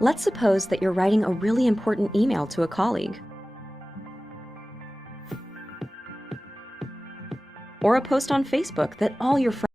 Let's suppose that you're writing a really important email to a colleague, or a post on Facebook that all your friends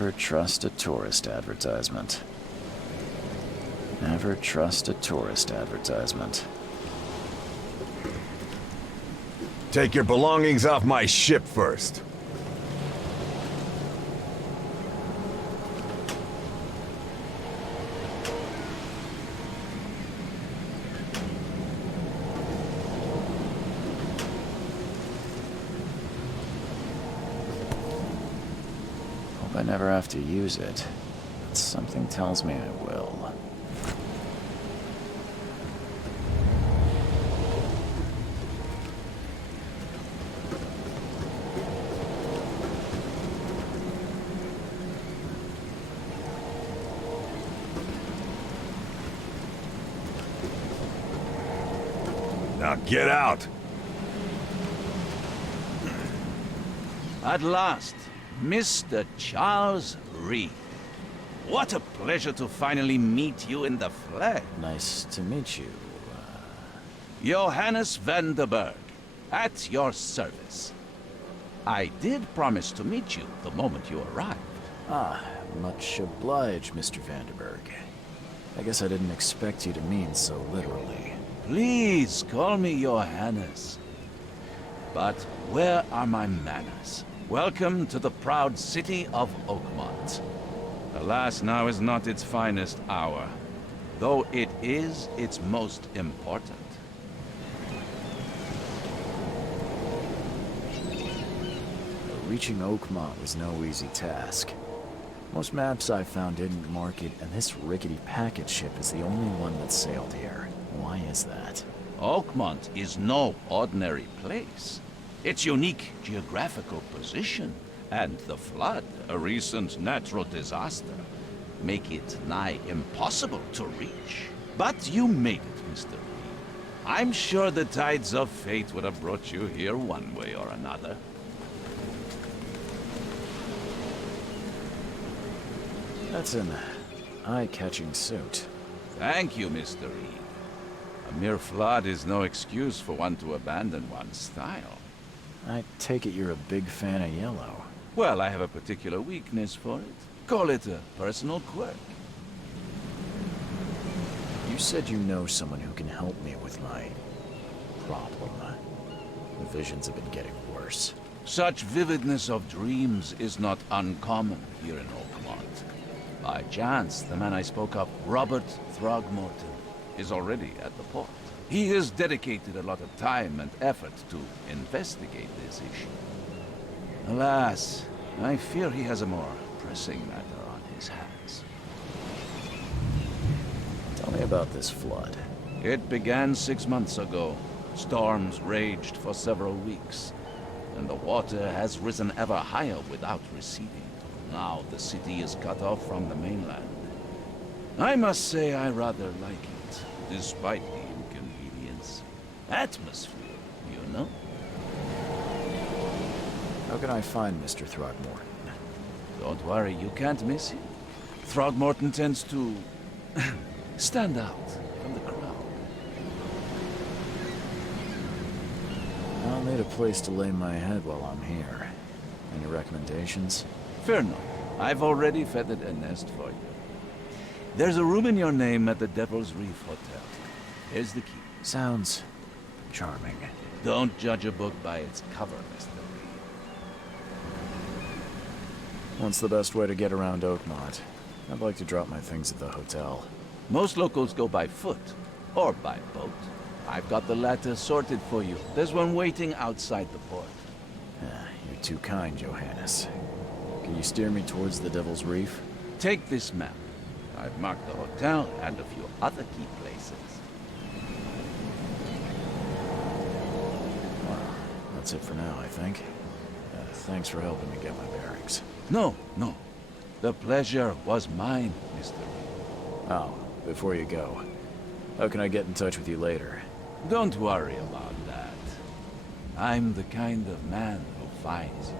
Never trust a tourist advertisement. Never trust a tourist advertisement. Take your belongings off my ship first. Hope I never have to use it, but something tells me I will. Now get out! At last, Mr. Charles Reed. What a pleasure to finally meet you in the flesh. Nice to meet you. Johannes van der Berg, at your service. I did promise to meet you the moment you arrived. Ah, much obliged, Mr. Vanderberg. I guess I didn't expect you to mean so literally. Please call me Johannes. But where are my manners? Welcome to the proud city of Oakmont. Alas, now is not its finest hour, though it is its most important. Reaching Oakmont was no easy task. Most maps I found didn't mark it, and this rickety packet ship is the only one that sailed here. Why is that? Oakmont is no ordinary place. Its unique geographical position and the flood, a recent natural disaster, make it nigh impossible to reach. But you made it, Mr. Reed. I'm sure the tides of fate would have brought you here one way or another. That's an eye-catching suit. Thank you, Mr. Reed. A mere flood is no excuse for one to abandon one's style. I take it you're a big fan of yellow. Well, I have a particular weakness for it. Call it a personal quirk. You said you know someone who can help me with my problem. The visions have been getting worse. Such vividness of dreams is not uncommon here in Oakmont. By chance, the man I spoke of, Robert Throgmorton, is already at the port. He has dedicated a lot of time and effort to investigate this issue. Alas, I fear he has a more pressing matter on his hands. Tell me about this flood. It began 6 months ago. Storms raged for several weeks, and the water has risen ever higher without receding. Now the city is cut off from the mainland. I must say I rather like it, despite the inconvenience. Atmosphere, you know? How can I find Mr. Throgmorton? Don't worry, you can't miss him. Throgmorton tends to stand out from the crowd. I'll need a place to lay my head while I'm here. Any recommendations? Fear not. I've already feathered a nest for you. There's a room in your name at the Devil's Reef Hotel. Here's the key. Sounds charming. Don't judge a book by its cover, Mr. Reed. What's the best way to get around Oakmont? I'd like to drop my things at the hotel. Most locals go by foot, or by boat. I've got the latter sorted for you. There's one waiting outside the port. You're too kind, Johannes. Can you steer me towards the Devil's Reef? Take this map. I've marked the hotel and a few other key places. Well, that's it for now, I think. Thanks for helping me get my bearings. No. The pleasure was mine, Mr. Reed. Oh, before you go, how can I get in touch with you later? Don't worry about that. I'm the kind of man who finds you.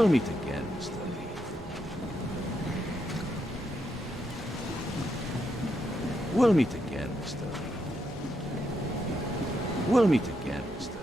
We'll meet again, Mr. Lee. We'll meet again, Mr. Lee. We'll meet again, Mr. Lee.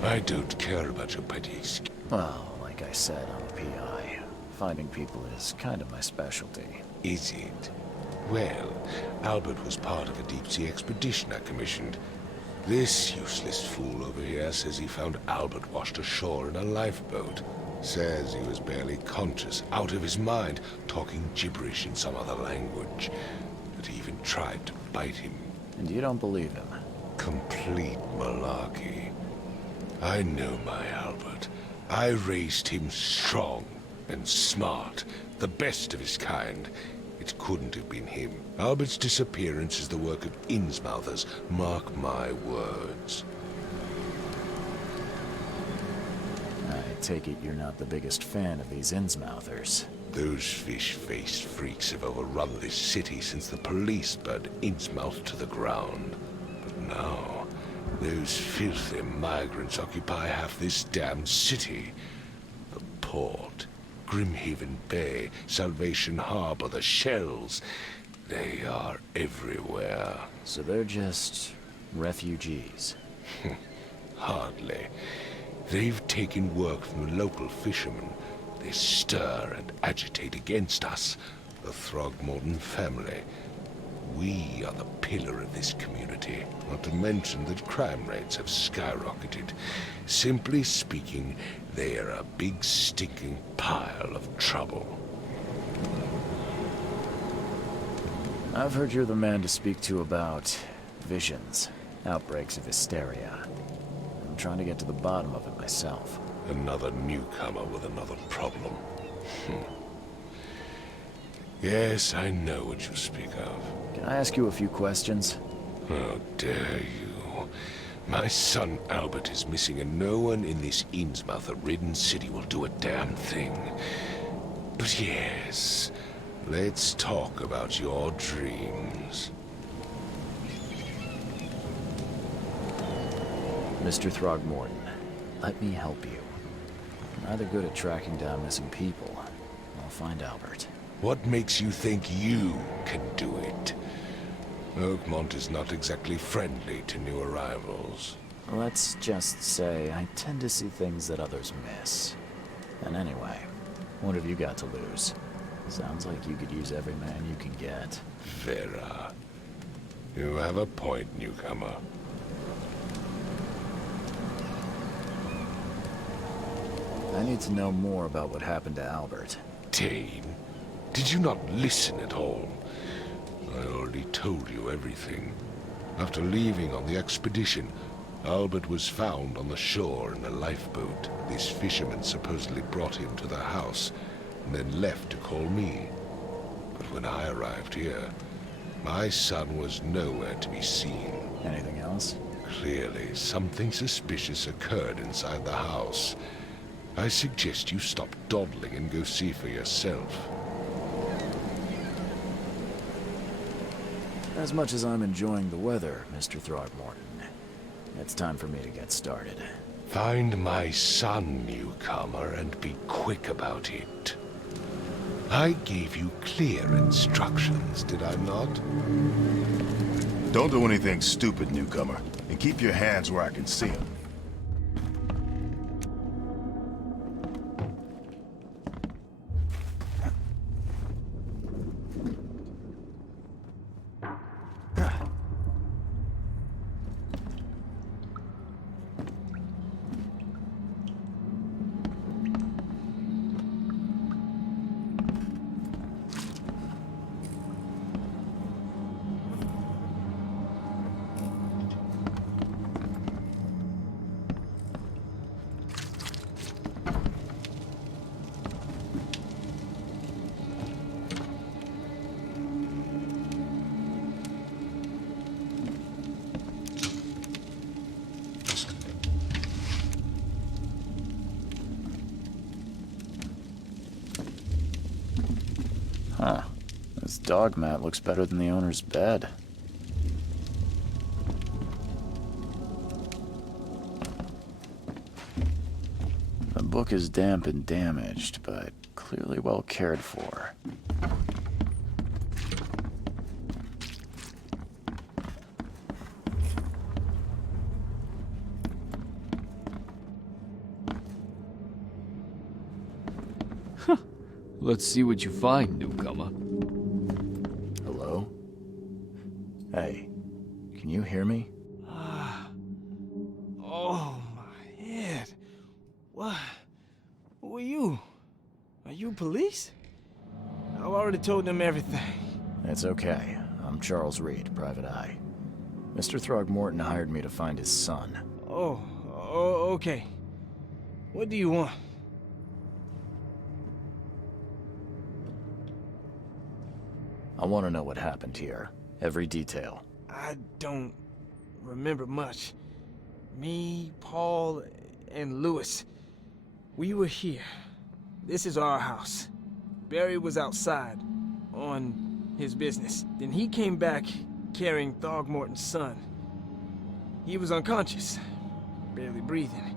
I don't care about your petty excuse. Well, like I said, I'm a PI. Finding people is kind of my specialty. Is it? Well, Albert was part of a deep-sea expedition I commissioned. This useless fool over here says he found Albert washed ashore in a lifeboat. Says he was barely conscious, out of his mind, talking gibberish in some other language. That he even tried to bite him. And you don't believe him? Complete malarkey. I know my Albert. I raised him strong and smart, the best of his kind. It couldn't have been him. Albert's disappearance is the work of Innsmouthers, mark my words. I take it you're not the biggest fan of these Innsmouthers. Those fish-faced freaks have overrun this city since the police burned Innsmouth to the ground. But now, those filthy migrants occupy half this damned city. The port, Grimhaven Bay, Salvation Harbor, the shells. They are everywhere. So they're just refugees. Hardly. They've taken work from the local fishermen. They stir and agitate against us, the Throgmorton family. We are the pillar of this community, not to mention that crime rates have skyrocketed. Simply speaking, they are a big stinking pile of trouble. I've heard you're the man to speak to about visions, outbreaks of hysteria. I'm trying to get to the bottom of it myself. Another newcomer with another problem. Yes, I know what you speak of. Can I ask you a few questions? How dare you? My son Albert is missing, and no one in this Innsmouth-ridden city will do a damn thing. But yes, let's talk about your dreams. Mr. Throgmorton, let me help you. I'm rather good at tracking down missing people. I'll find Albert. What makes you think you can do it? Oakmont is not exactly friendly to new arrivals. Let's just say I tend to see things that others miss. And anyway, what have you got to lose? Sounds like you could use every man you can get. Vera. You have a point, newcomer. I need to know more about what happened to Albert. Dane, did you not listen at all? I already told you everything. After leaving on the expedition, Albert was found on the shore in a lifeboat. These fishermen supposedly brought him to their house, and then left to call me. But when I arrived here, my son was nowhere to be seen. Anything else? Clearly, something suspicious occurred inside the house. I suggest you stop dawdling and go see for yourself. As much as I'm enjoying the weather, Mr. Throgmorton, it's time for me to get started. Find my son, newcomer, and be quick about it. I gave you clear instructions, did I not? Don't do anything stupid, newcomer, and keep your hands where I can see them. Huh. This dog mat looks better than the owner's bed. The book is damp and damaged, but clearly well cared for. Let's see what you find, newcomer. Hello? Hey, can you hear me? Oh, my head. What? Who are you? Are you police? I've already told them everything. It's okay. I'm Charles Reed, Private Eye. Mr. Throgmorton hired me to find his son. Oh, okay. What do you want? I want to know what happened here. Every detail. I don't remember much. Me, Paul, and Lewis, we were here. This is our house. Barry was outside, on his business. Then he came back carrying Throgmorton's son. He was unconscious, barely breathing.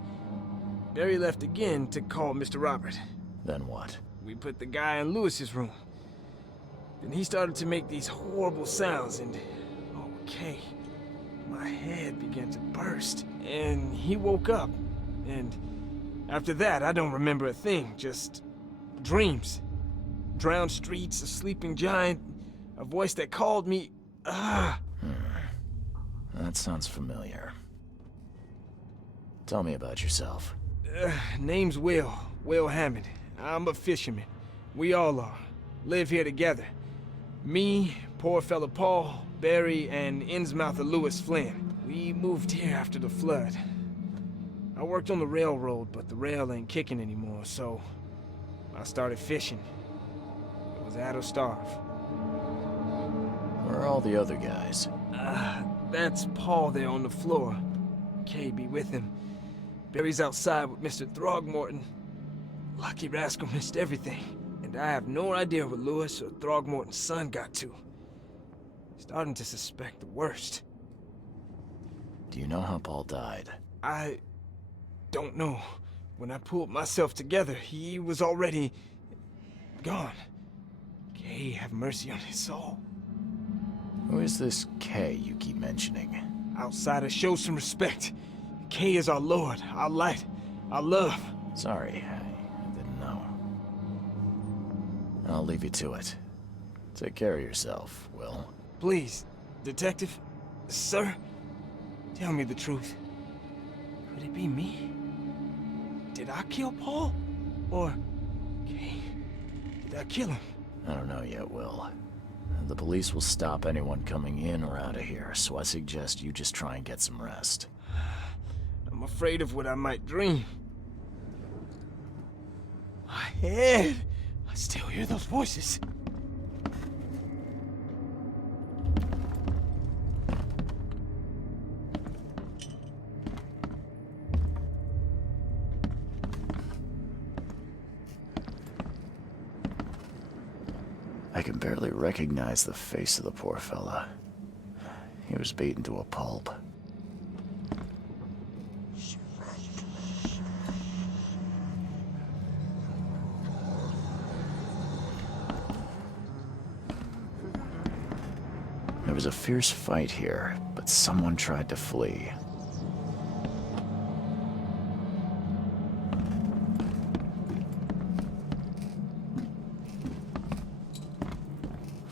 Barry left again to call Mr. Robert. Then what? We put the guy in Lewis's room. Then he started to make these horrible sounds and... okay. My head began to burst. And he woke up. And after that, I don't remember a thing. Just dreams. Drowned streets, a sleeping giant, a voice that called me... That sounds familiar. Tell me about yourself. Name's Will Hammond. I'm a fisherman. We all are. Live here together. Me, poor fella Paul, Barry, and Innsmouther Lewis Flynn. We moved here after the flood. I worked on the railroad, but the rail ain't kicking anymore, so I started fishing. It was at or starve. Where are all the other guys? That's Paul there on the floor. Kay be with him. Barry's outside with Mr. Throgmorton. Lucky rascal missed everything. And I have no idea what Lewis or Throgmorton's son got to. Starting to suspect the worst. Do you know how Paul died? I don't know. When I pulled myself together, he was already gone. Kay have mercy on his soul. Who is this K you keep mentioning? Outsiders, show some respect. Kay is our lord, our light, our love. Sorry, I didn't know. I'll leave you to it. Take care of yourself, Will. Please, detective, sir, tell me the truth. Could it be me? Did I kill Paul? Or, Kay, did I kill him? I don't know yet, Will. The police will stop anyone coming in or out of here, so I suggest you just try and get some rest. I'm afraid of what I might dream. My head! I still hear those voices. I can barely recognize the face of the poor fella. He was beaten to a pulp. There was a fierce fight here, but someone tried to flee.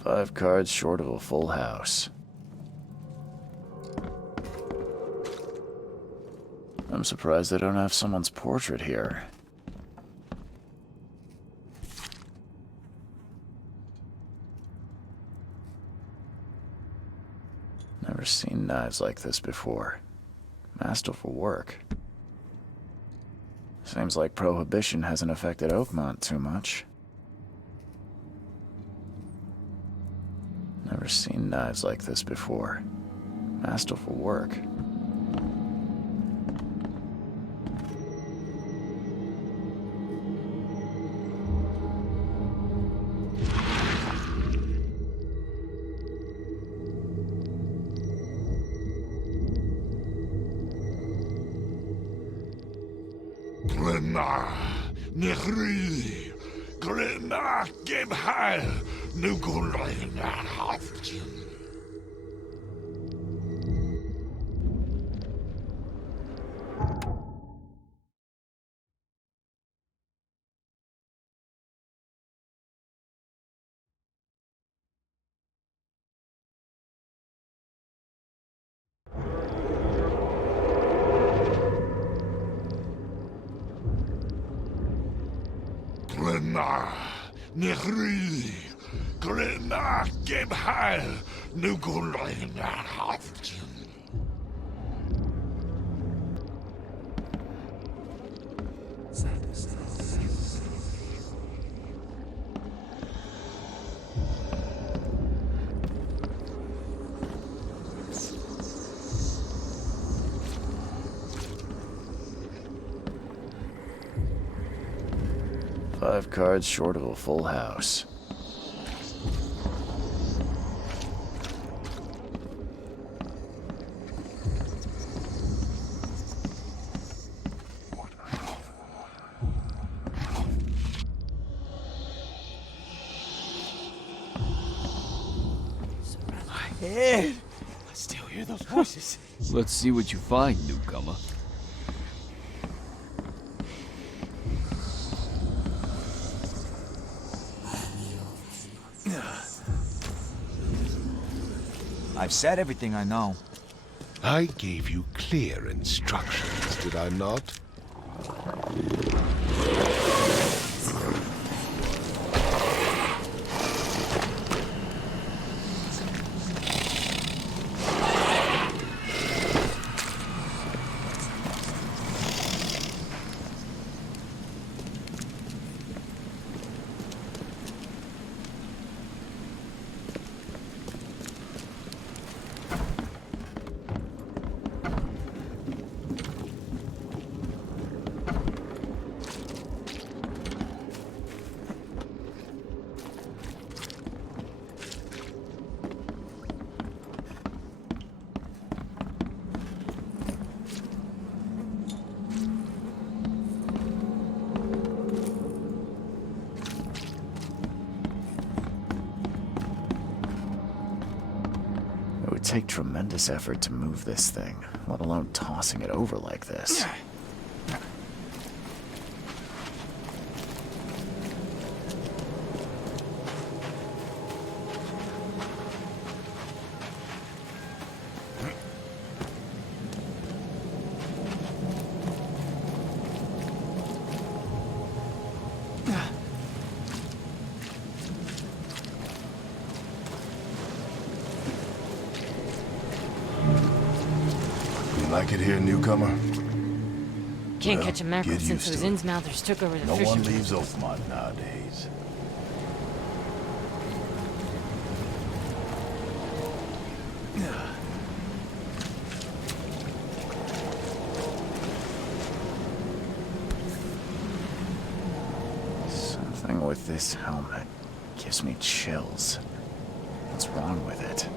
Five cards short of a full house. I'm surprised they don't have someone's portrait here. Never seen knives like this before. Masterful work. Seems like Prohibition hasn't affected Oakmont too much. Never seen knives like this before. Masterful work. Glenna, Nehri, Glenna, Gebheil, Nugulayna, Haftin. Glenna, Nehri, Glenna, Gebheil, Nugulayna, Haftin. Five cards short of a full house. Ed! I still hear those voices. Let's see what you find, newcomer. I've said everything I know. I gave you clear instructions, did I not? It would take tremendous effort to move this thing, let alone tossing it over like this. Like it here, newcomer? Can't Well, catch a mackerel get since used those to it. Innsmouthers took over the No fishing. one leaves Oakmont nowadays. Something with this helmet gives me chills. What's wrong with it?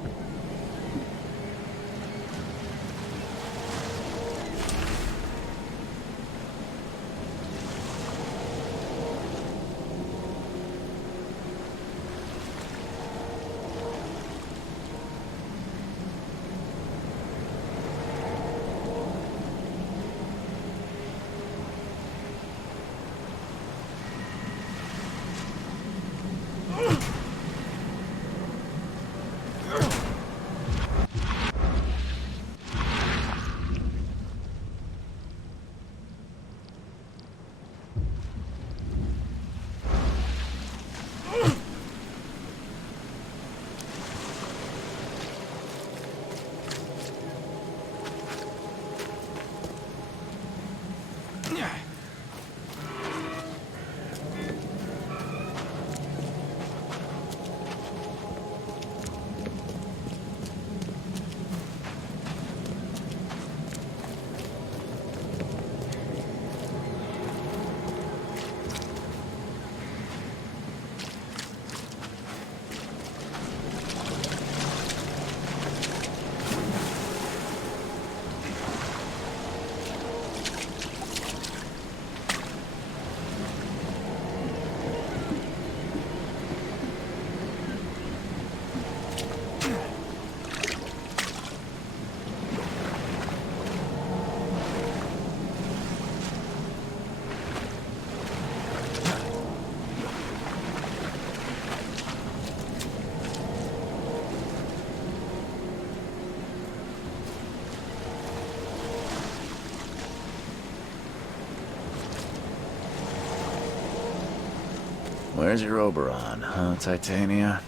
Where's your Oberon, huh, Titania?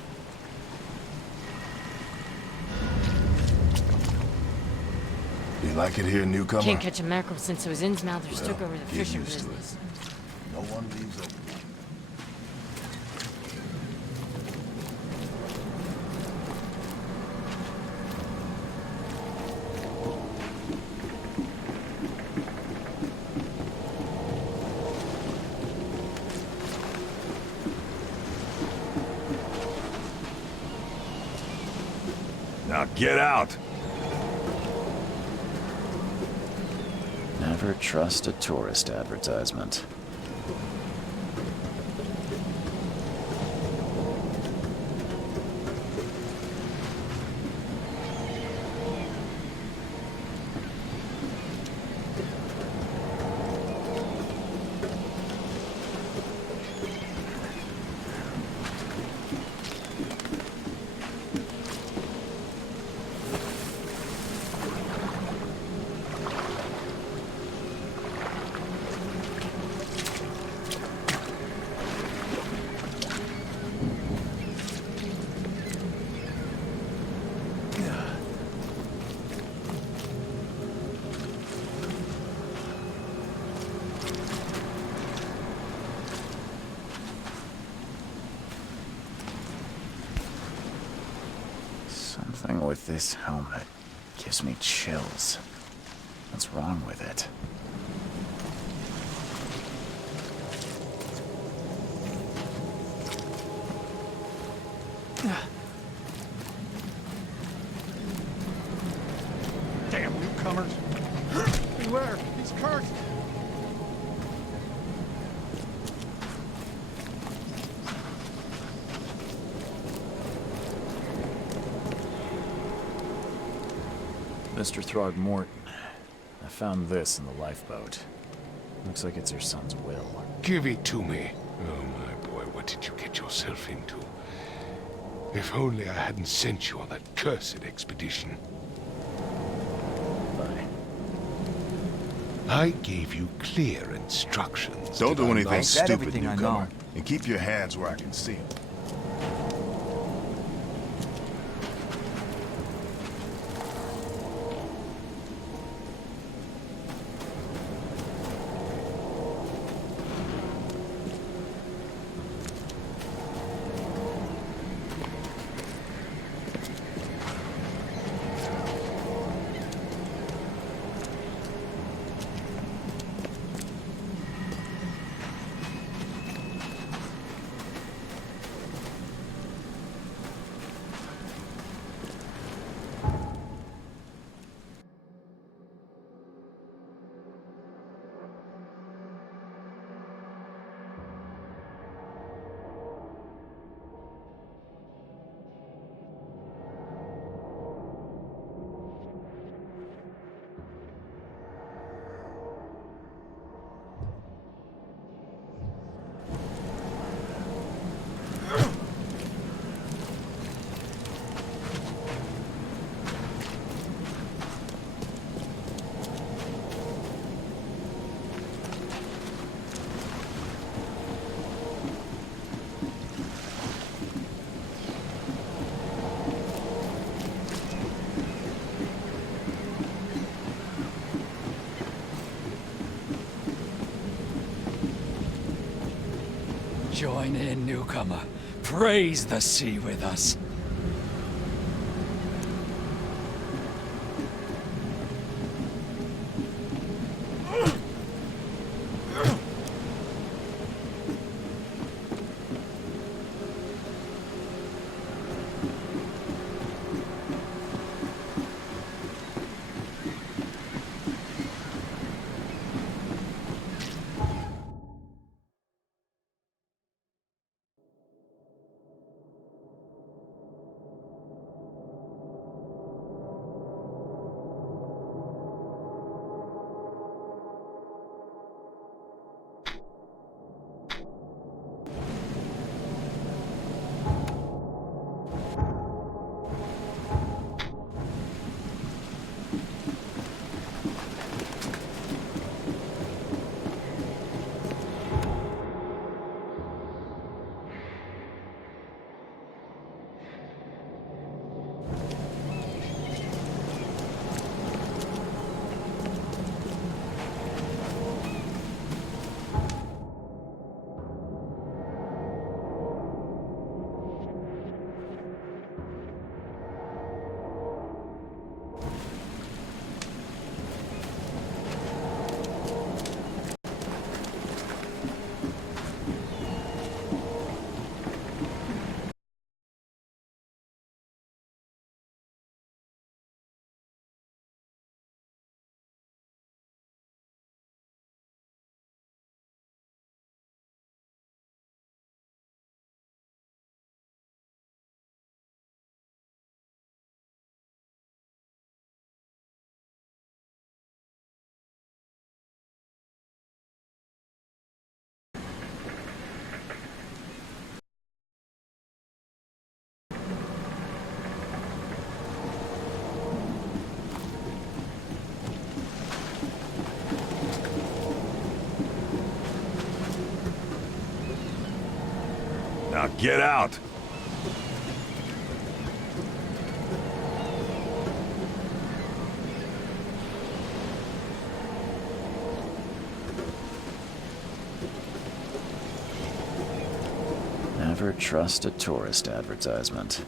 You like it here, newcomer? Can't catch a mackerel since those Innsmouthers Well, took over the get fishing used to it. business. No one leaves open. Now get out! Never trust a tourist advertisement. Something with this helmet gives me chills. What's wrong with it? Damn newcomers! Beware! He's cursed! Mr. Throgmorton, I found this in the lifeboat. Looks like it's your son's will. Give it to me. Oh, my boy, what did you get yourself into? If only I hadn't sent you on that cursed expedition. Bye. I gave you clear instructions. Don't do did I anything not? I said stupid, everything I newcomer. know. And keep your hands where I can see them. Join in, newcomer. Praise the sea with us. Get out! Never trust a tourist advertisement.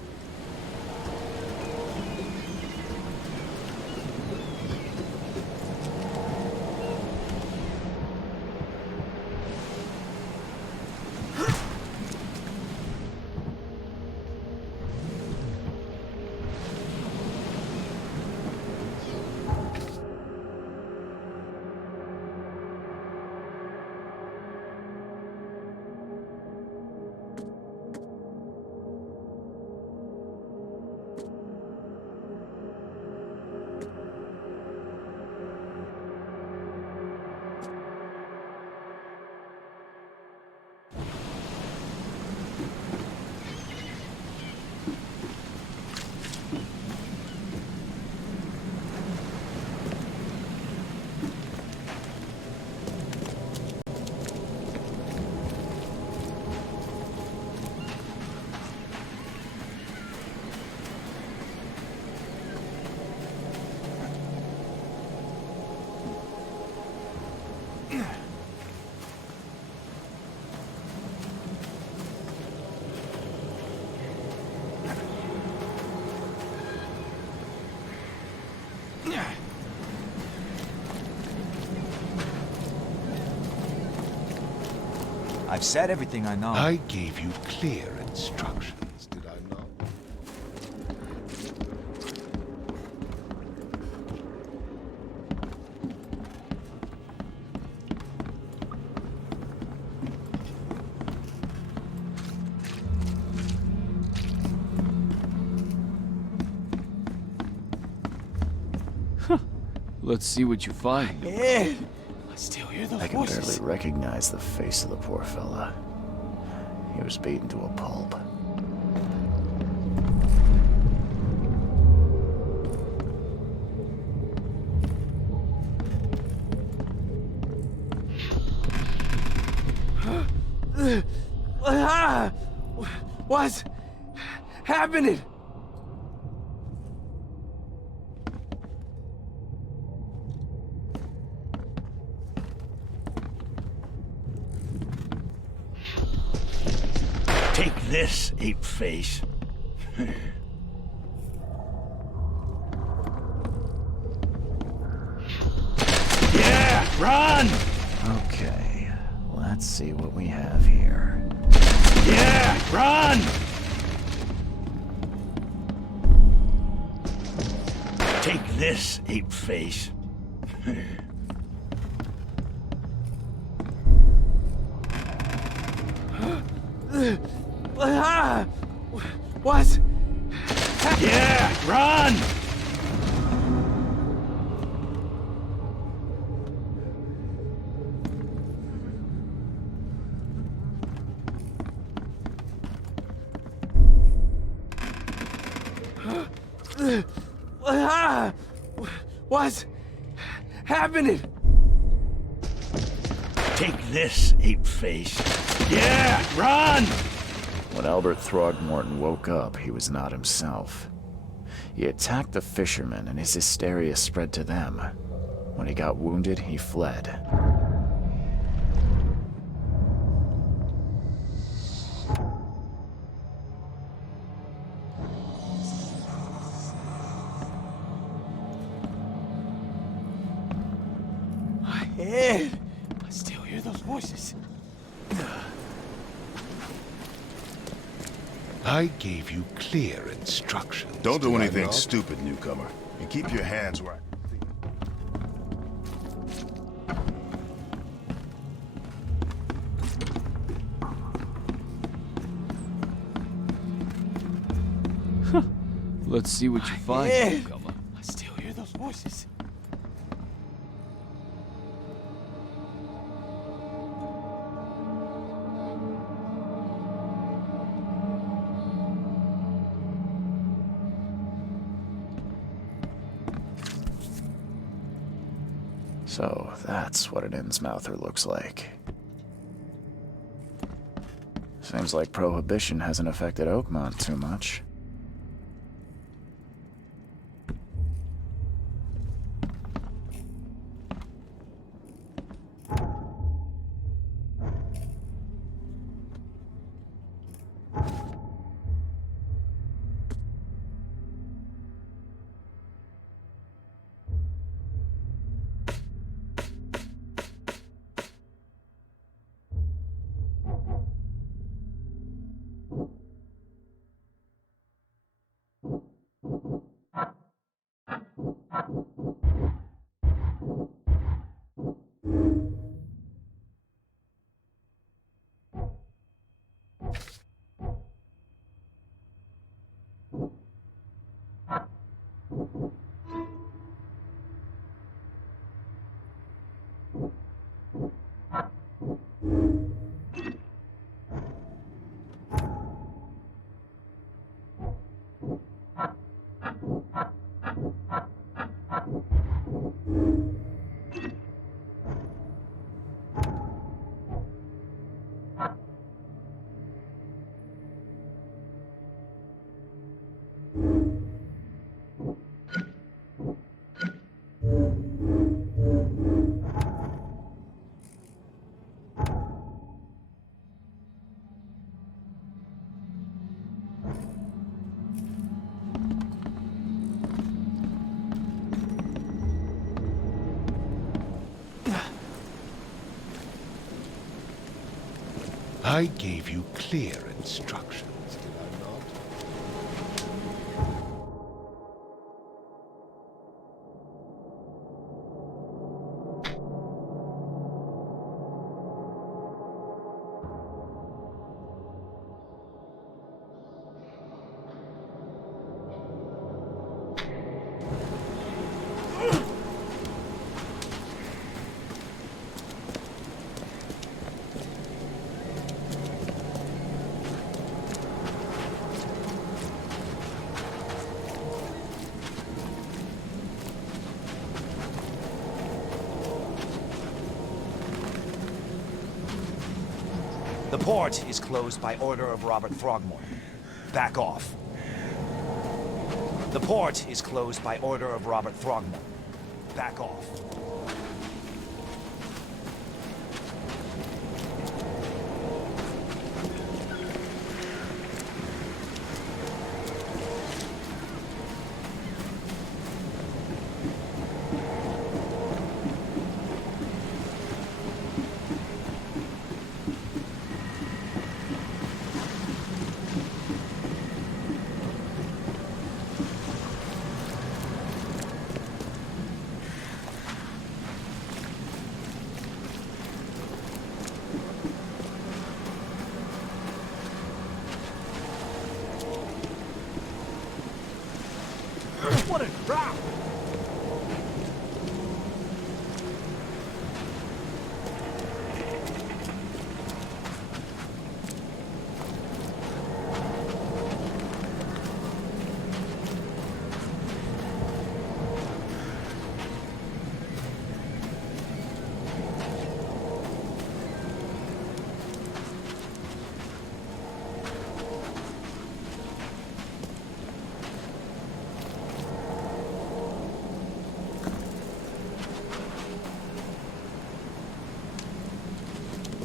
I've said everything I know. I gave you clear instructions, did I not? Let's see what you find. Man, I still hear those I can voices. barely recognize the face of the poor fella. He was beaten to a pulp. What's happening? Take this, ape face. Yeah, run! Okay, let's see what we have here. Yeah, run! Take this, ape face. What? Yeah, run! What's happening? Take this, ape face. Yeah, run! When Albert Throgmorton woke up, he was not himself. He attacked the fishermen, and his hysteria spread to them. When he got wounded, he fled. My head. I still hear those voices. I gave you clear instructions. Don't do did I anything not? stupid, newcomer. And keep your hands where I Let's see what you find, Yeah. newcomer. I still hear those voices. So that's what an Innsmouther looks like. Seems like Prohibition hasn't affected Oakmont too much. I gave you clear instructions, did I not? The port is closed by order of Robert Throgmorton. Back off. The port is closed by order of Robert Throgmorton. Back off. What a crowd!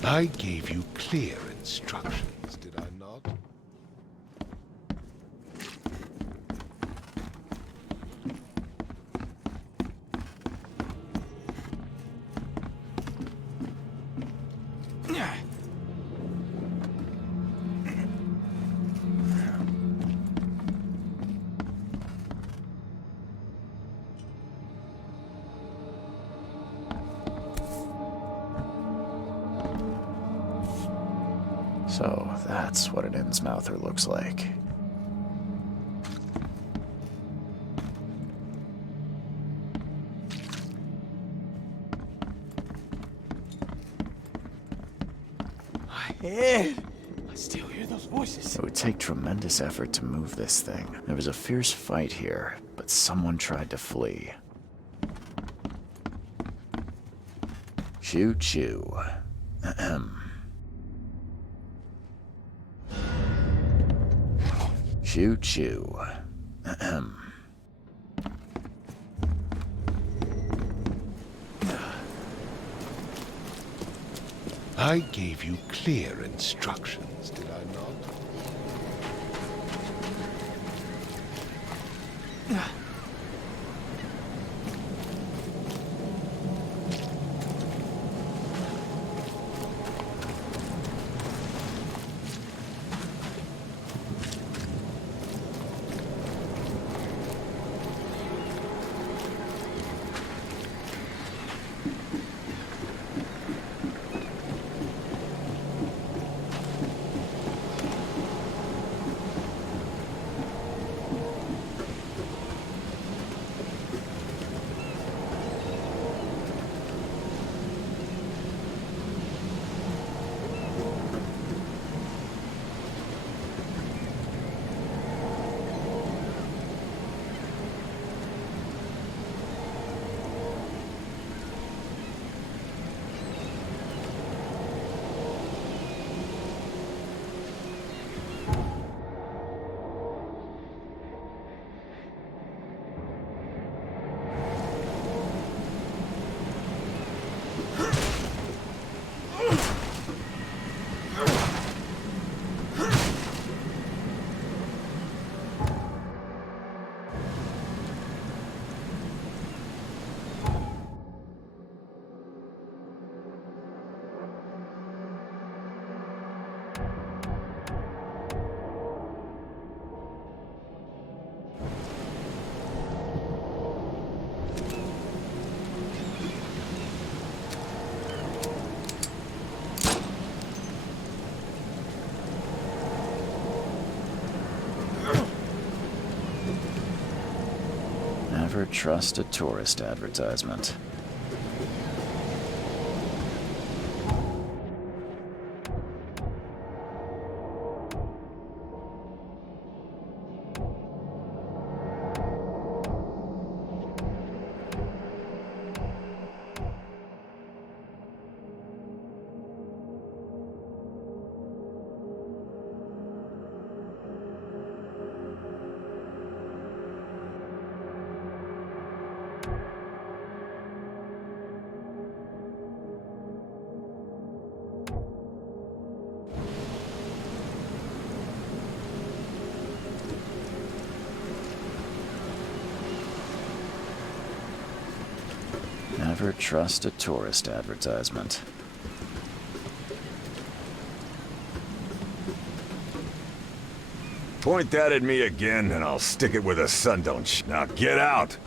I gave you clear instructions, did I not? So that's what an Innsmouther looks like. My head! I still hear those voices. It would take tremendous effort to move this thing. There was a fierce fight here, but someone tried to flee. Choo-choo. Ahem. Choo-choo. I gave you clear instructions, did I not? Never trust a tourist advertisement. Never trust a tourist advertisement. Point that at me again, and I'll stick it where the sun don't Now get out!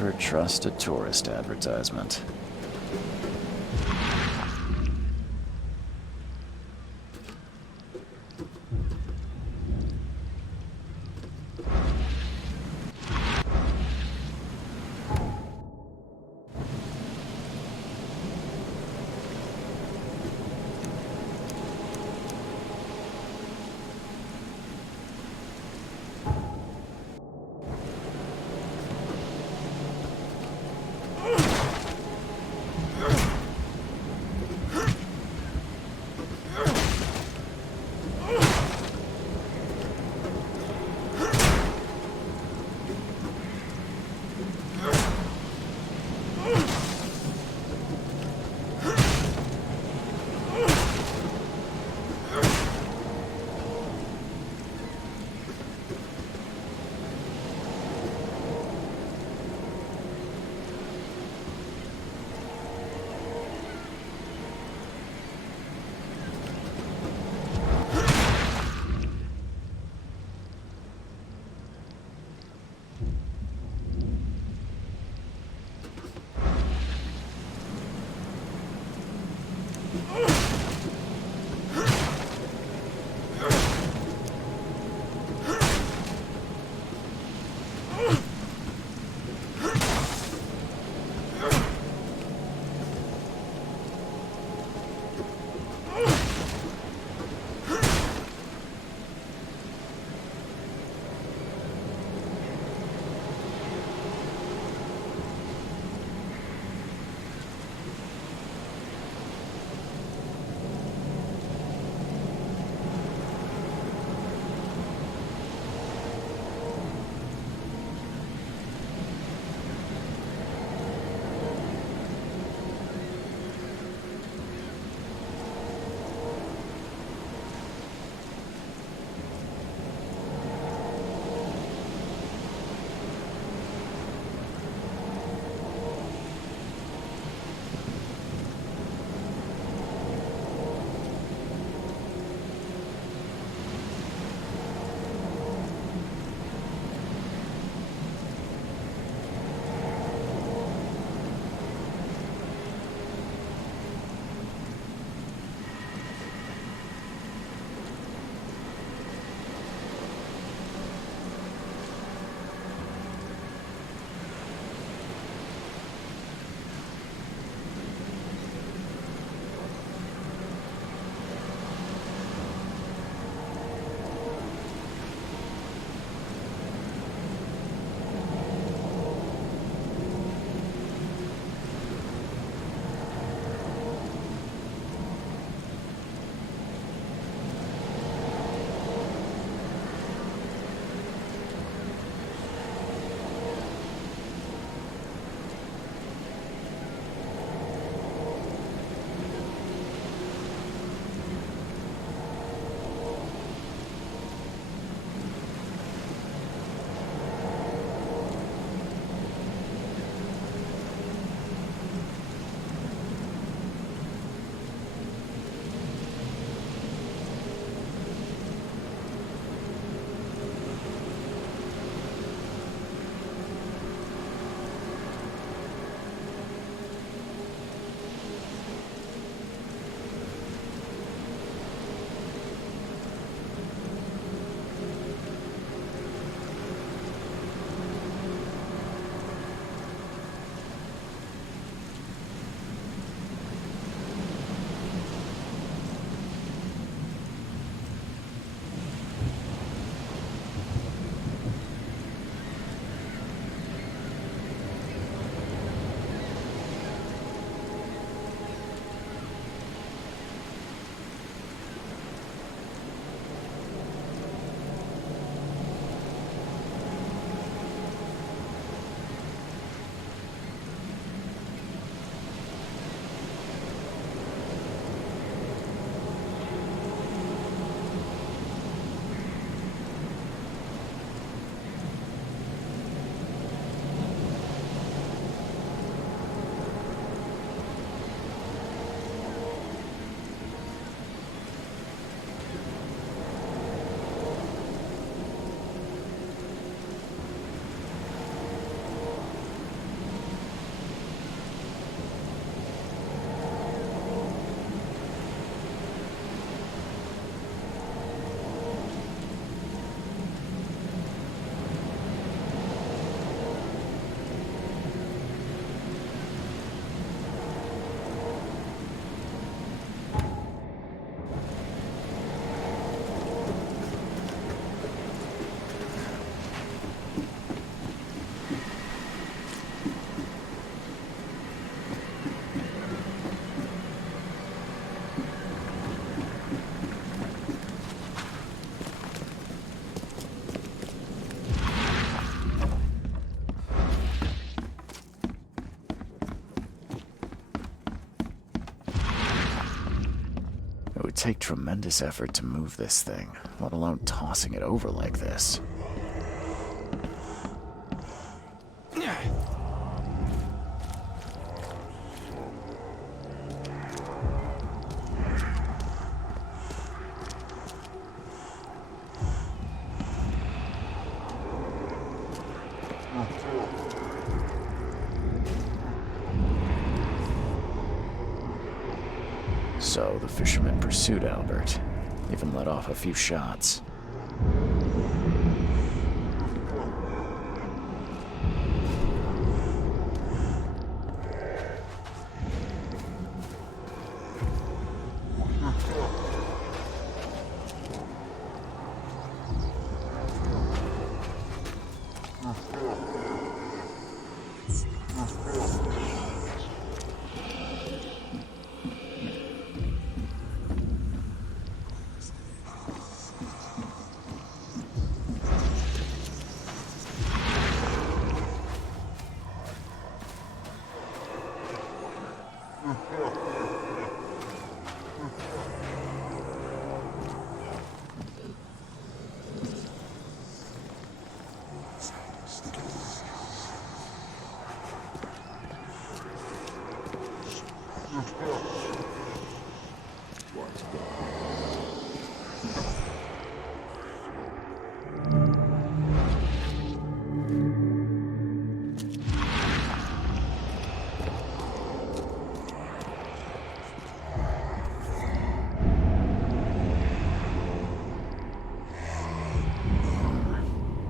Never trust a tourist advertisement. take tremendous effort to move this thing, let alone tossing it over like this. So the fisherman pursued Albert, even let off a few shots.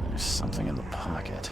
There's something in the pocket.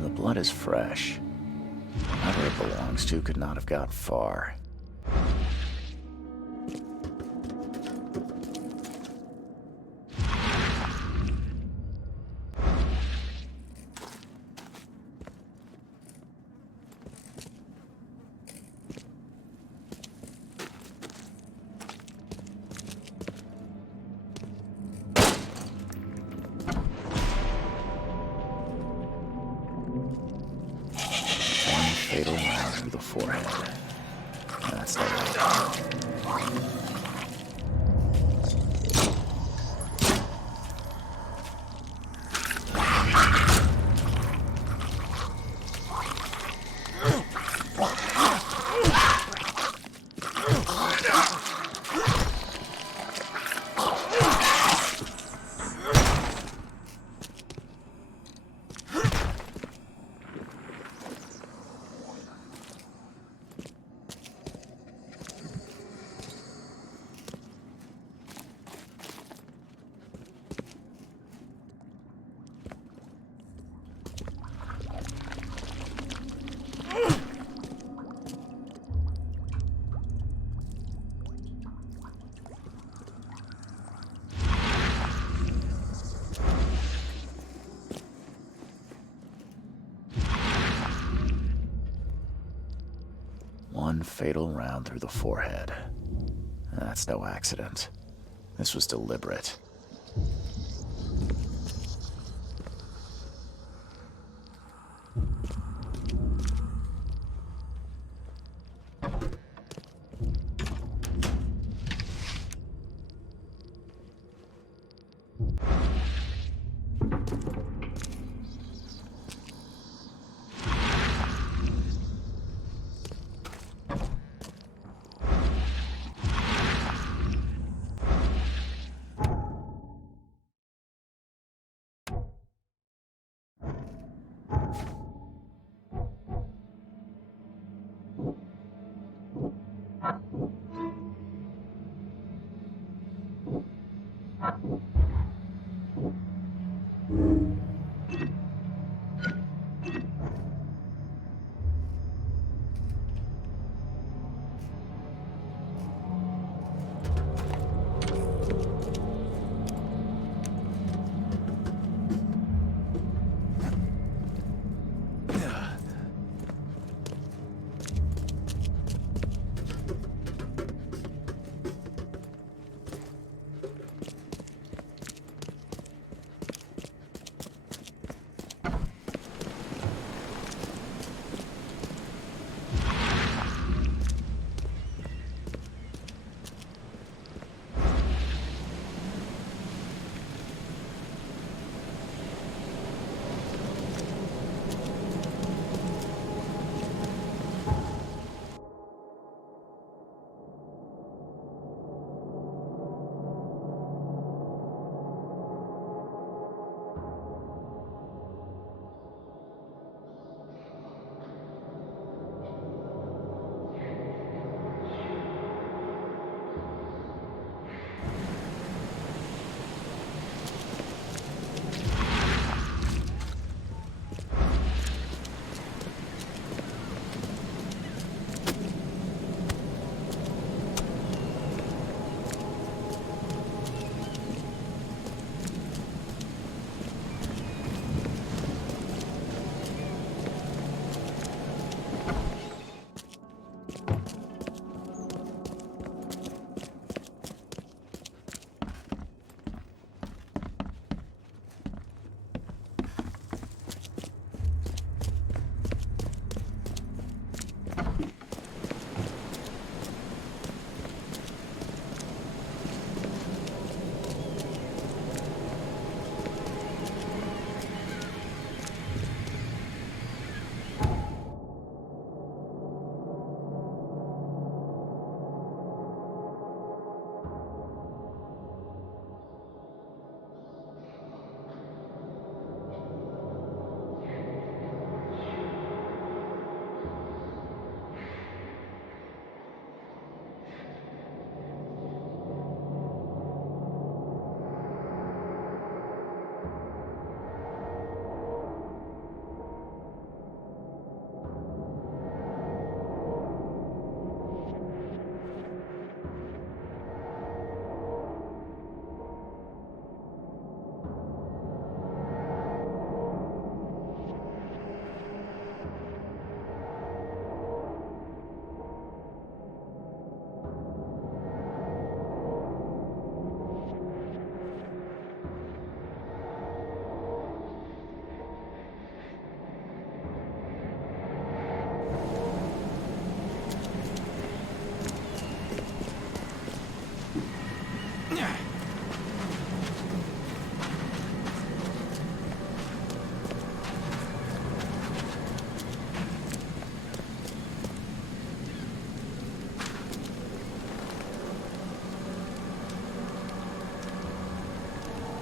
The blood is fresh. Whoever it belongs to could not have got far. Fatal round through the forehead. That's the way. One fatal round through the forehead. That's no accident. This was deliberate.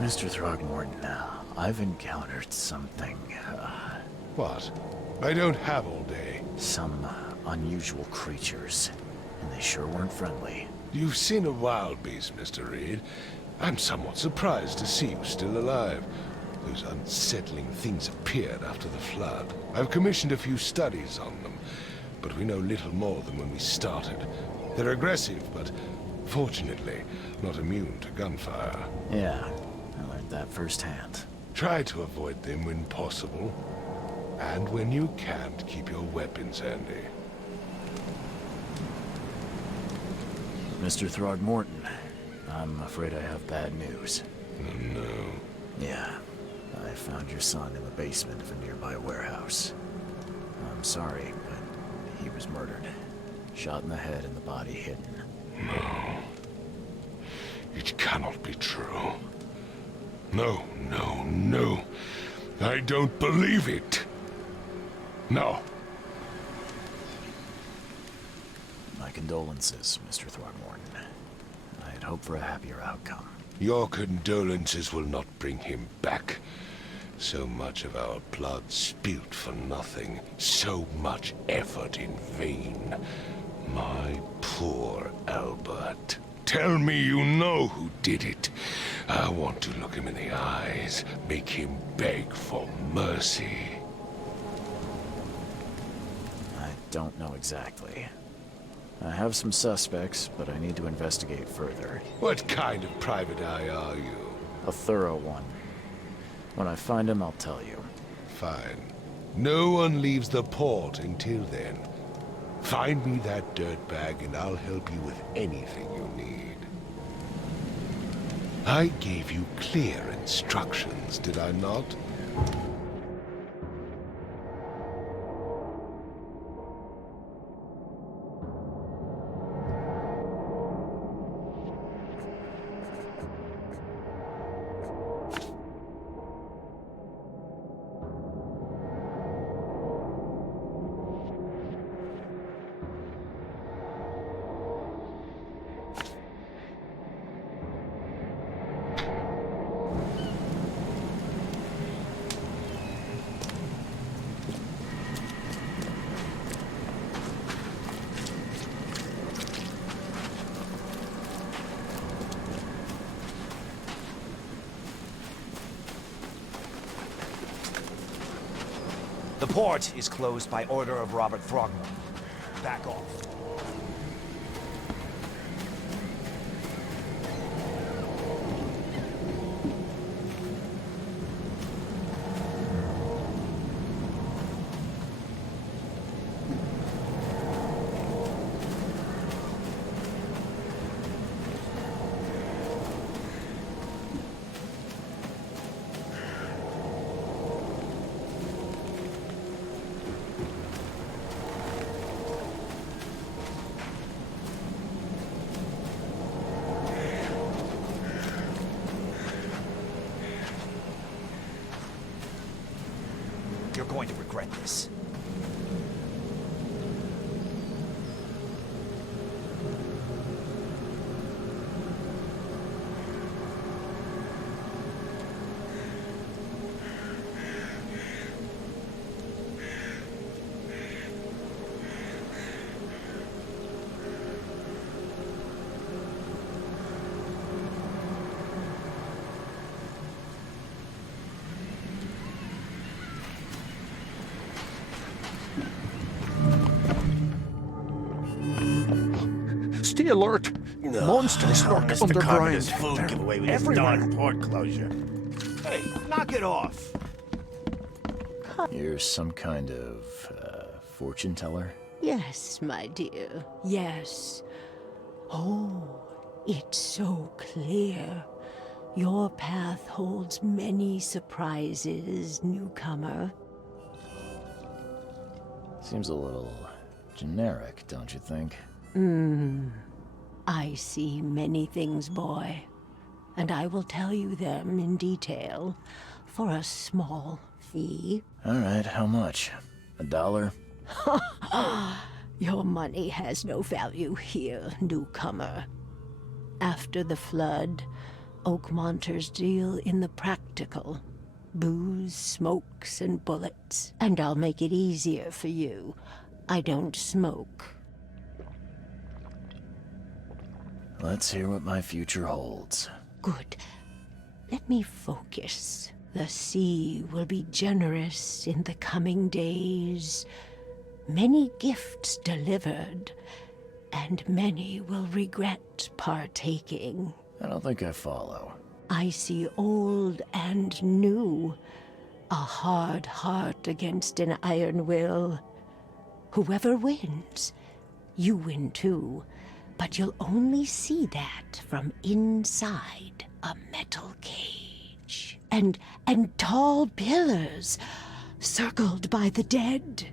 Mr. Throgmorton, I've encountered something, What? I don't have all day. some unusual creatures, and they sure weren't friendly. You've seen a wild beast, Mr. Reed. I'm somewhat surprised to see you still alive. Those unsettling things appeared after the flood. I've commissioned a few studies on them, but we know little more than when we started. They're aggressive, but fortunately, not immune to gunfire. Yeah, I learned that firsthand. Try to avoid them when possible. And when you can't, keep your weapons handy. Mr. Throgmorton, I'm afraid I have bad news. Oh, no. Yeah, I found your son in the basement of a nearby warehouse. I'm sorry, but he was murdered. Shot in the head and the body hidden. No. It cannot be true. No, no, no. I don't believe it. No. My condolences, Mr. Throgmorton. I had hoped for a happier outcome. Your condolences will not bring him back. So much of our blood spilt for nothing. So much effort in vain. My poor Albert. Tell me you know who did it. I want to look him in the eyes, make him beg for mercy. I don't know exactly. I have some suspects, but I need to investigate further. What kind of private eye are you? A thorough one. When I find him, I'll tell you. Fine. No one leaves the port until then. Find me that dirtbag and I'll help you with anything you need. I gave you clear instructions, did I not? The port is closed by order of Robert Throgmorton. Back off. You're going to regret this. Stay alert! Monsters lurk Mr. underground. Carpenter's food giveaway was done. Port closure. Hey, knock it off. You're some kind of, fortune teller? Yes, my dear, yes. Oh, it's so clear. Your path holds many surprises, newcomer. Seems a little generic, don't you think? I see many things, boy, and I will tell you them in detail for a small fee. All right, how much? $1? Your money has no value here, newcomer. After the flood, Oakmonters deal in the practical. Booze, smokes, and bullets. And I'll make it easier for you. I don't smoke. Let's hear what my future holds. Good. Let me focus. The sea will be generous in the coming days. Many gifts delivered, and many will regret partaking. I don't think I follow. I see old and new. A hard heart against an iron will. Whoever wins, you win too. But you'll only see that from inside a metal cage. And tall pillars, circled by the dead.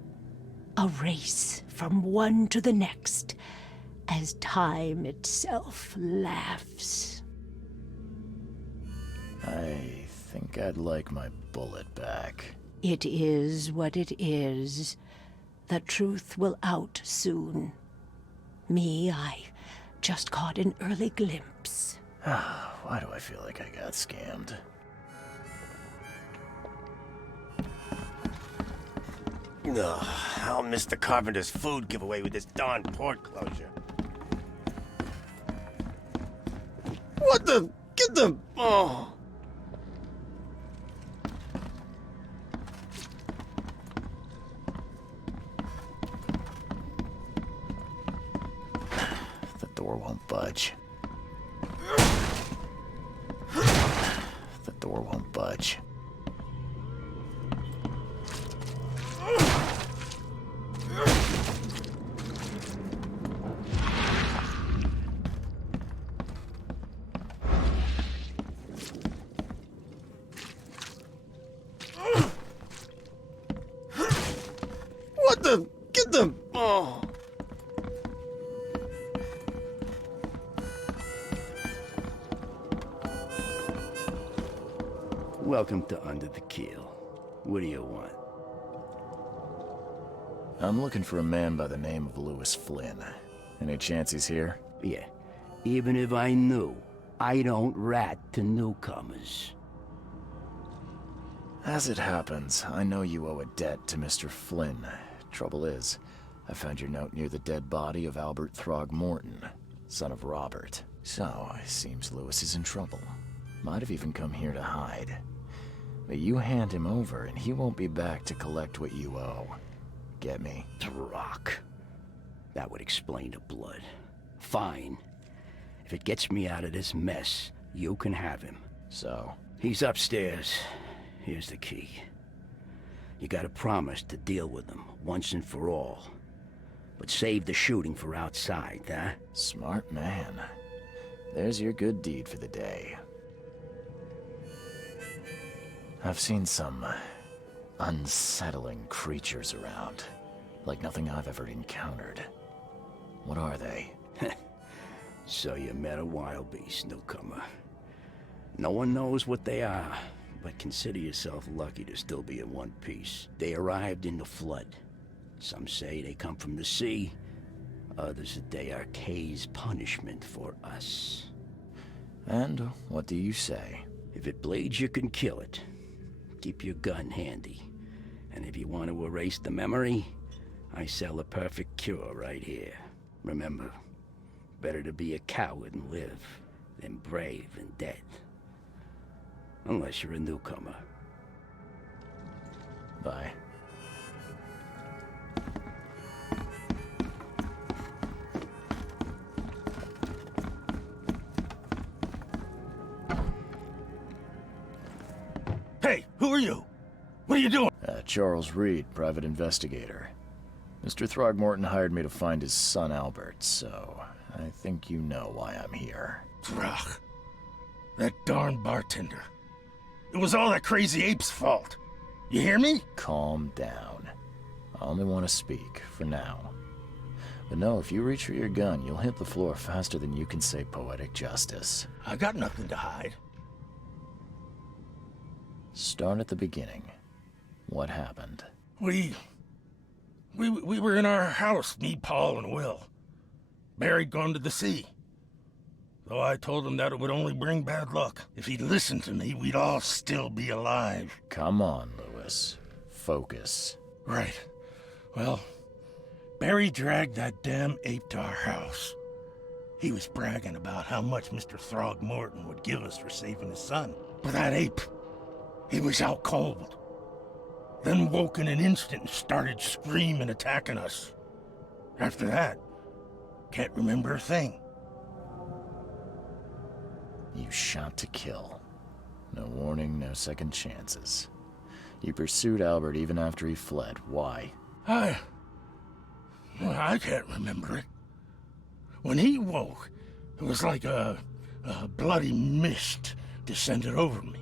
A race from one to the next, as time itself laughs. I think I'd like my bullet back. It is what it is. The truth will out soon. Me, I just caught an early glimpse. Why do I feel like I got scammed? Ugh, I'll miss the carpenter's food giveaway with this darn port closure. What the? Get the... Oh. The door won't budge. The door won't budge. What the? Get the... Oh. Welcome to Under the Keel. What do you want? I'm looking for a man by the name of Lewis Flynn. Any chance he's here? Yeah. Even if I knew, I don't rat to newcomers. As it happens, I know you owe a debt to Mr. Flynn. Trouble is, I found your note near the dead body of Albert Throgmorton, son of Robert. So, it seems Lewis is in trouble. Might have even come here to hide. But you hand him over and he won't be back to collect what you owe. Get me? Rock. That would explain the blood. Fine. If it gets me out of this mess, you can have him. So? He's upstairs. Here's the key. You gotta promise to deal with him once and for all. But save the shooting for outside, huh? Smart man. There's your good deed for the day. I've seen some unsettling creatures around. Like nothing I've ever encountered. What are they? So you met a wild beast, newcomer. No one knows what they are, but consider yourself lucky to still be in one piece. They arrived in the flood. Some say they come from the sea. Others that they are Kay's punishment for us. And what do you say? If it bleeds, you can kill it. Keep your gun handy. And if you want to erase the memory, I sell a perfect cure right here. Remember, better to be a coward and live than brave and dead. Unless you're a newcomer. Bye. Hey, who are you? What are you doing? Charles Reed, private investigator. Mr. Throgmorton hired me to find his son Albert, so I think you know why I'm here. Ugh. That darn bartender. It was all that crazy ape's fault. You hear me? Calm down. I only want to speak, for now. But no, if you reach for your gun, you'll hit the floor faster than you can say poetic justice. I got nothing to hide. Start at the beginning. What happened? We were in our house, me, Paul, and Will. Barry'd gone to the sea. though I told him that it would only bring bad luck. If he'd listened to me, we'd all still be alive. Come on, Lewis. Focus. Right. Well, Barry dragged that damn ape to our house. He was bragging about how much Mr. Throgmorton would give us for saving his son. But that ape, he was out cold. Then woke in an instant and started screaming, attacking us. After that, can't remember a thing. You shot to kill. No warning, no second chances. You pursued Albert even after he fled. Why? I can't remember it. When he woke, it was like a bloody mist descended over me.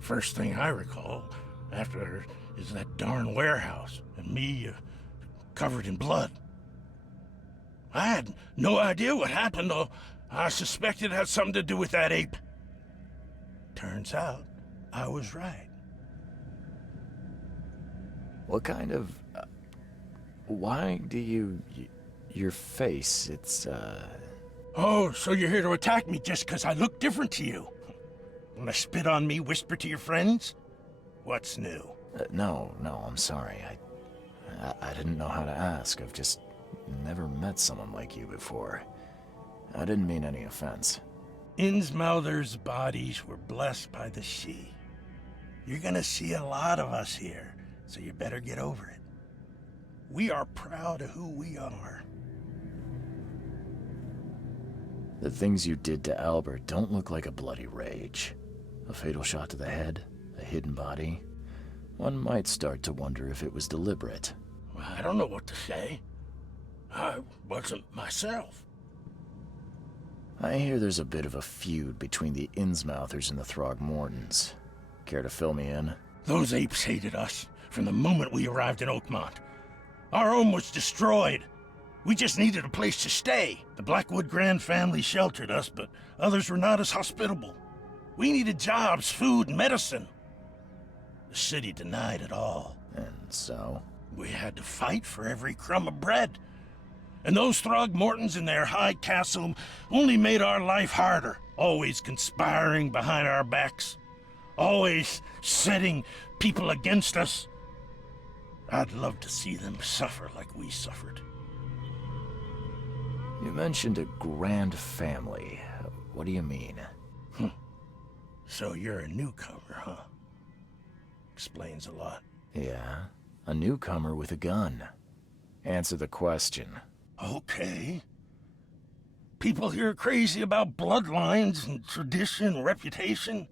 First thing I recall after is that darn warehouse and me covered in blood. I had no idea what happened, though. I suspected it had something to do with that ape. Turns out, I was right. What kind of... why do you... your face, it's, Oh, so you're here to attack me just because I look different to you? Wanna spit on me, whisper to your friends? What's new? No, I'm sorry. I didn't know how to ask. I've just never met someone like you before. I didn't mean any offense. Innsmouther's bodies were blessed by the sea. You're gonna see a lot of us here, so you better get over it. We are proud of who we are. The things you did to Albert don't look like a bloody rage. A fatal shot to the head, a hidden body. One might start to wonder if it was deliberate. Well, I don't know what to say. I wasn't myself. I hear there's a bit of a feud between the Innsmouthers and the Throgmortons. Care to fill me in? Those apes hated us from the moment we arrived in Oakmont. Our home was destroyed. We just needed a place to stay. The Blackwood Grand family sheltered us, but others were not as hospitable. We needed jobs, food, and medicine. The city denied it all. And so? We had to fight for every crumb of bread. And those Throgmortons in their high castle only made our life harder, always conspiring behind our backs, always setting people against us. I'd love to see them suffer like we suffered. You mentioned a grand family. What do you mean? So you're a newcomer, huh? Explains a lot. Yeah, a newcomer with a gun. Answer the question. Okay. People here are crazy about bloodlines and tradition and reputation.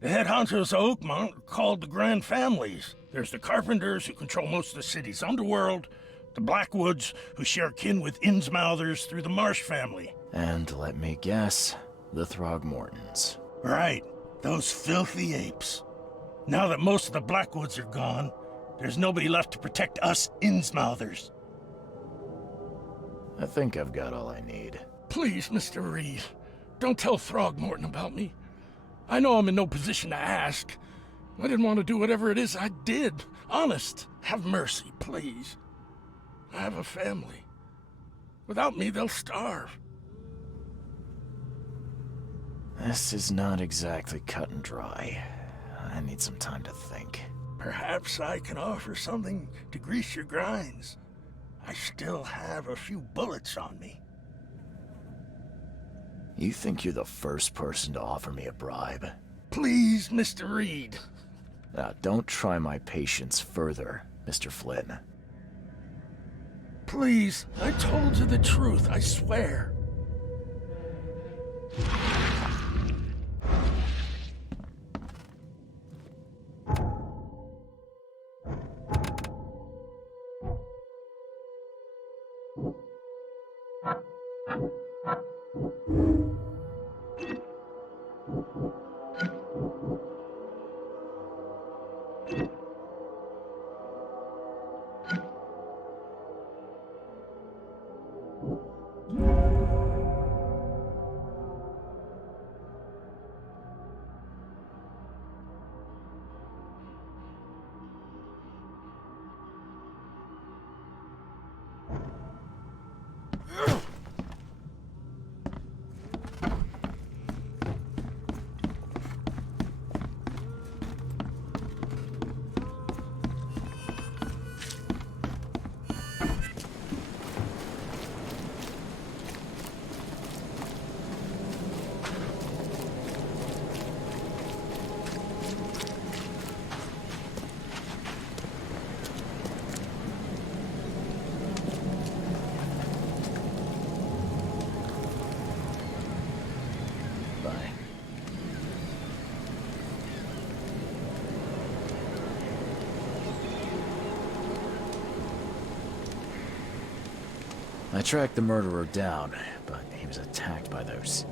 The head honchos of Oakmont are called the Grand Families. There's the Carpenters, who control most of the city's underworld, the Blackwoods, who share kin with Innsmouthers through the Marsh family. And let me guess, the Throgmortons. Right, those filthy apes. Now that most of the Blackwoods are gone, there's nobody left to protect us Innsmouthers. I think I've got all I need. Please, Mr. Reed, don't tell Throgmorton about me. I know I'm in no position to ask. I didn't want to do whatever it is I did. Honest, have mercy, please. I have a family. Without me, they'll starve. This is not exactly cut and dry. I need some time to think. Perhaps I can offer something to grease your grinds. I still have a few bullets on me. You think you're the first person to offer me a bribe? Please, Mr. Reed. Now, don't try my patience further, Mr. Flynn. Please, I told you the truth, I swear. I tracked the murderer down, but he was attacked by those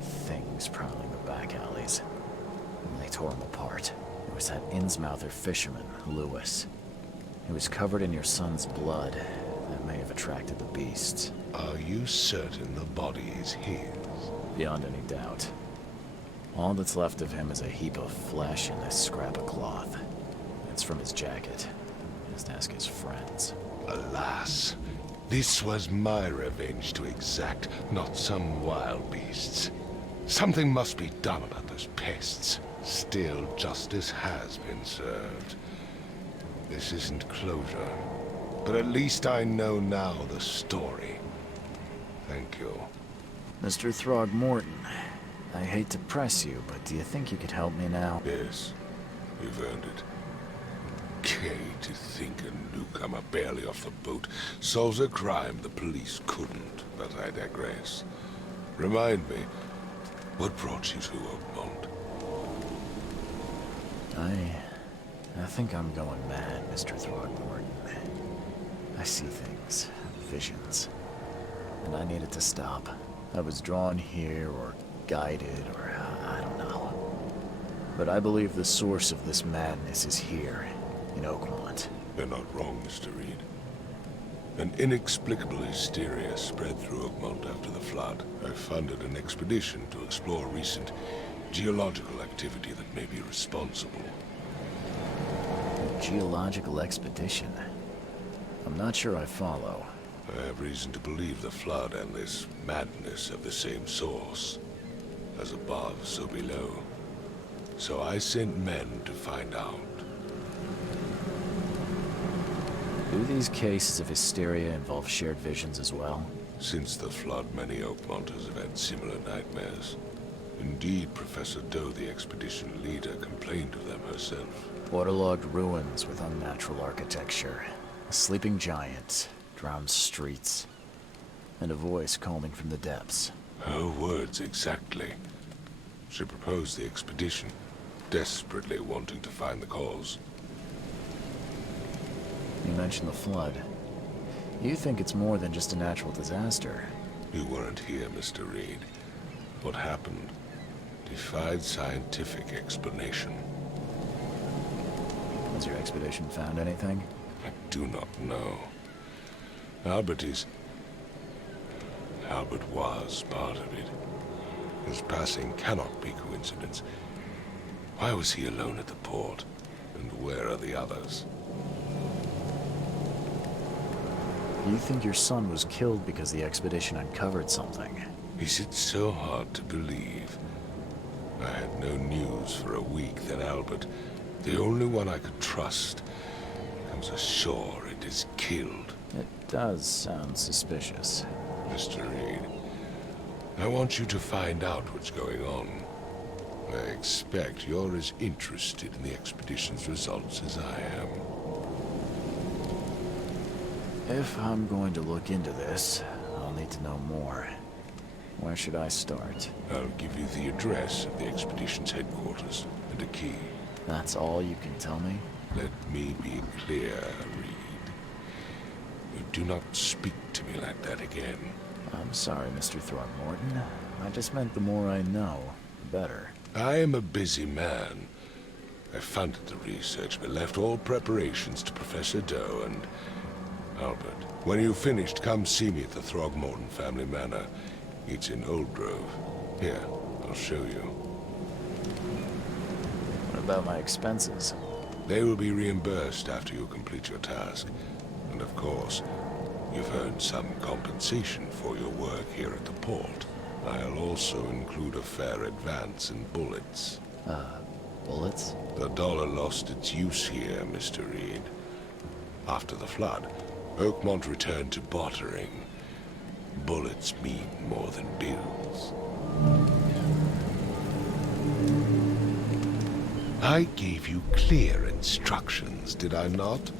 things prowling the back alleys. And they tore him apart. It was that Innsmouther fisherman, Lewis. He was covered in your son's blood. That may have attracted the beasts. Are you certain the body is his? Beyond any doubt. All that's left of him is a heap of flesh and this scrap of cloth. It's from his jacket. Just ask his friends. Alas, this was my revenge to exact, not some wild beast's. Something must be done about those pests. Still, justice has been served. This isn't closure, but at least I know now the story. Thank you. Mr. Throgmorton, I hate to press you, but do you think you could help me now? Yes, you've earned it. Okay, to think a newcomer barely off the boat solves a crime the police couldn't, but I digress. Remind me, what brought you to Oakmont? I think I'm going mad, Mr. Throgmorton. I see things, visions, and I needed to stop. I was drawn here, or guided, or I don't know. But I believe the source of this madness is here, in Oakmont. You're not wrong, Mr. Reed. An inexplicable hysteria spread through Oakmont after the flood. I funded an expedition to explore recent geological activity that may be responsible. A geological expedition? I'm not sure I follow. I have reason to believe the flood and this madness have the same source. As above, so below. So I sent men to find out. Do these cases of hysteria involve shared visions as well? Since the flood, many Oakmonters have had similar nightmares. Indeed, Professor Doe, the expedition leader, complained of them herself. Waterlogged ruins with unnatural architecture. A sleeping giant, drowned streets, and a voice calling from the depths. Her words exactly. She proposed the expedition, desperately wanting to find the cause. You mentioned the flood. You think it's more than just a natural disaster. You weren't here, Mr. Reed. What happened defied scientific explanation. Has your expedition found anything? I do not know. Albert was part of it. His passing cannot be coincidence. Why was he alone at the port? And where are the others? You think your son was killed because the expedition uncovered something? Is it so hard to believe? I had no news for a week, then Albert, the only one I could trust, comes ashore and is killed. It does sound suspicious. Mr. Reed, I want you to find out what's going on. I expect you're as interested in the expedition's results as I am. If I'm going to look into this, I'll need to know more. Where should I start? I'll give you the address of the expedition's headquarters and a key. That's all you can tell me? Let me be clear, Reed. You do not speak to me like that again. I'm sorry, Mr. Throgmorton. I just meant the more I know, the better. I am a busy man. I funded the research, but left all preparations to Professor Doe and Albert. When you've finished, come see me at the Throgmorton family manor. It's in Old Grove. Here, I'll show you. What about my expenses? They will be reimbursed after you complete your task. And of course, you've earned some compensation for your work here at the port. I'll also include a fair advance in bullets. Bullets? The dollar lost its use here, Mr. Reed. After the flood, Oakmont returned to bartering. Bullets mean more than bills. I gave you clear instructions, did I not?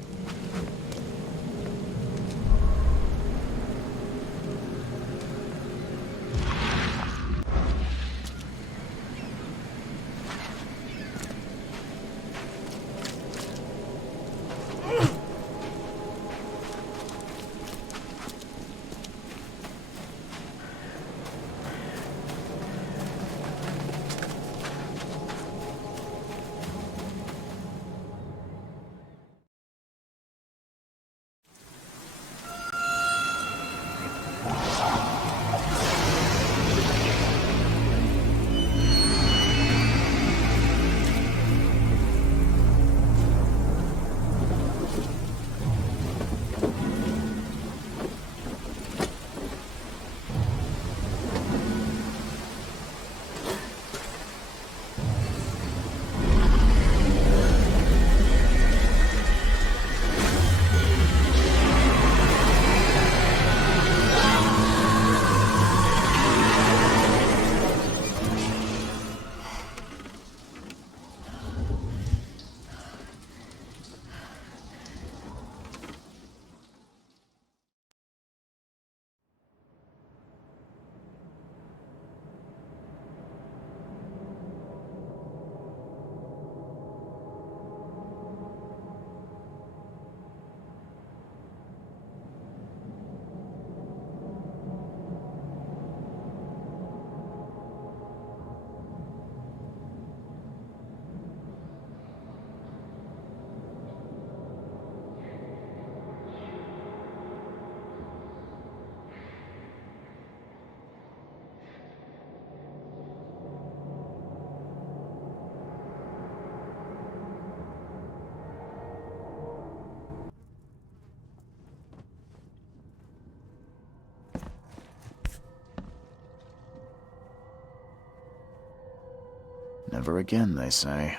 Never again, they say.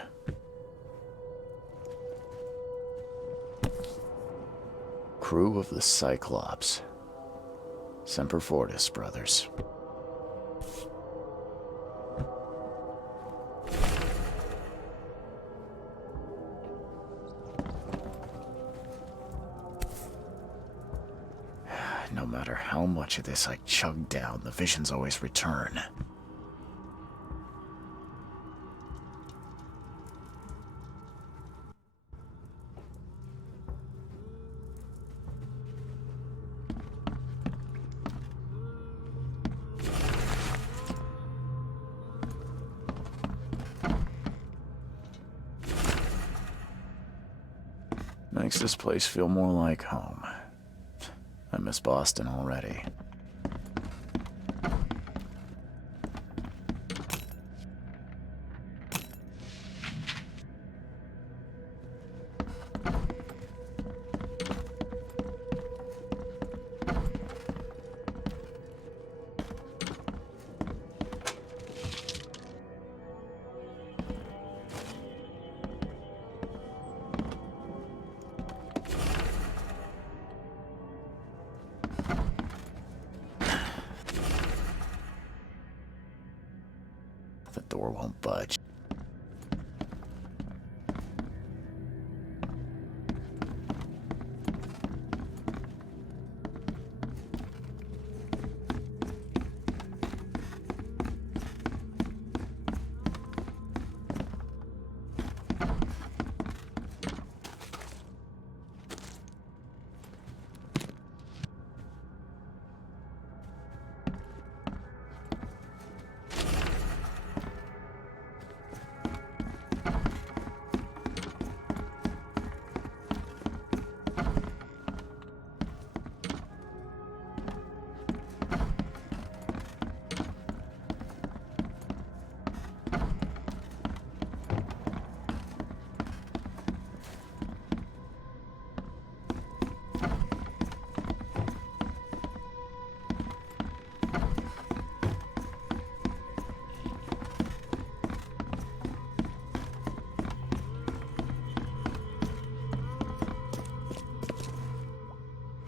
Crew of the Cyclops. Semper Fortis, brothers. No matter how much of this I chug down, the visions always return. Makes this place feel more like home. I miss Boston already. The door won't budge.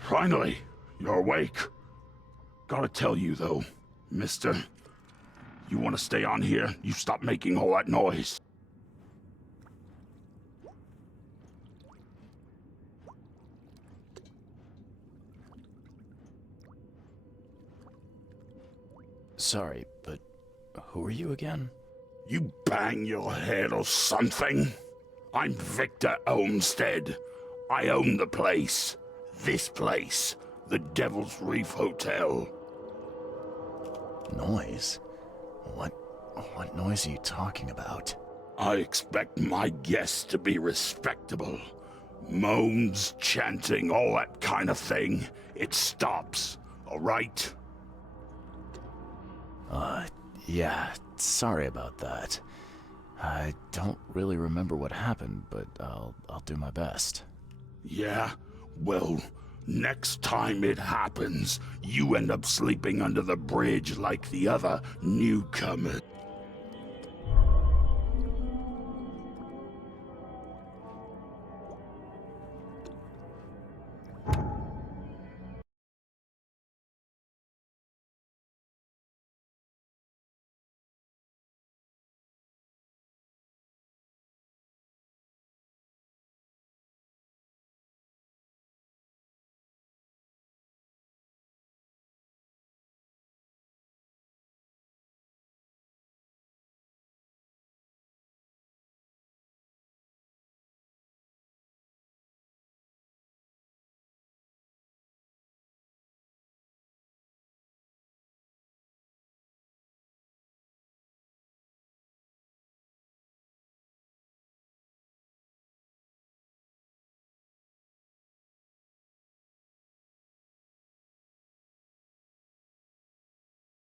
Finally, you're awake. Gotta tell you, though, mister, you want to stay on here, you stop making all that noise. Sorry, but who are you again? You bang your head or something? I'm Victor Olmsted. I own the place. This place. The Devil's Reef Hotel. Noise? What noise are you talking about? I expect my guests to be respectable. Moans, chanting, all that kind of thing. It stops, all right? Yeah, sorry about that. I don't really remember what happened, but I'll do my best. Yeah? Well, next time it happens, you end up sleeping under the bridge like the other newcomers.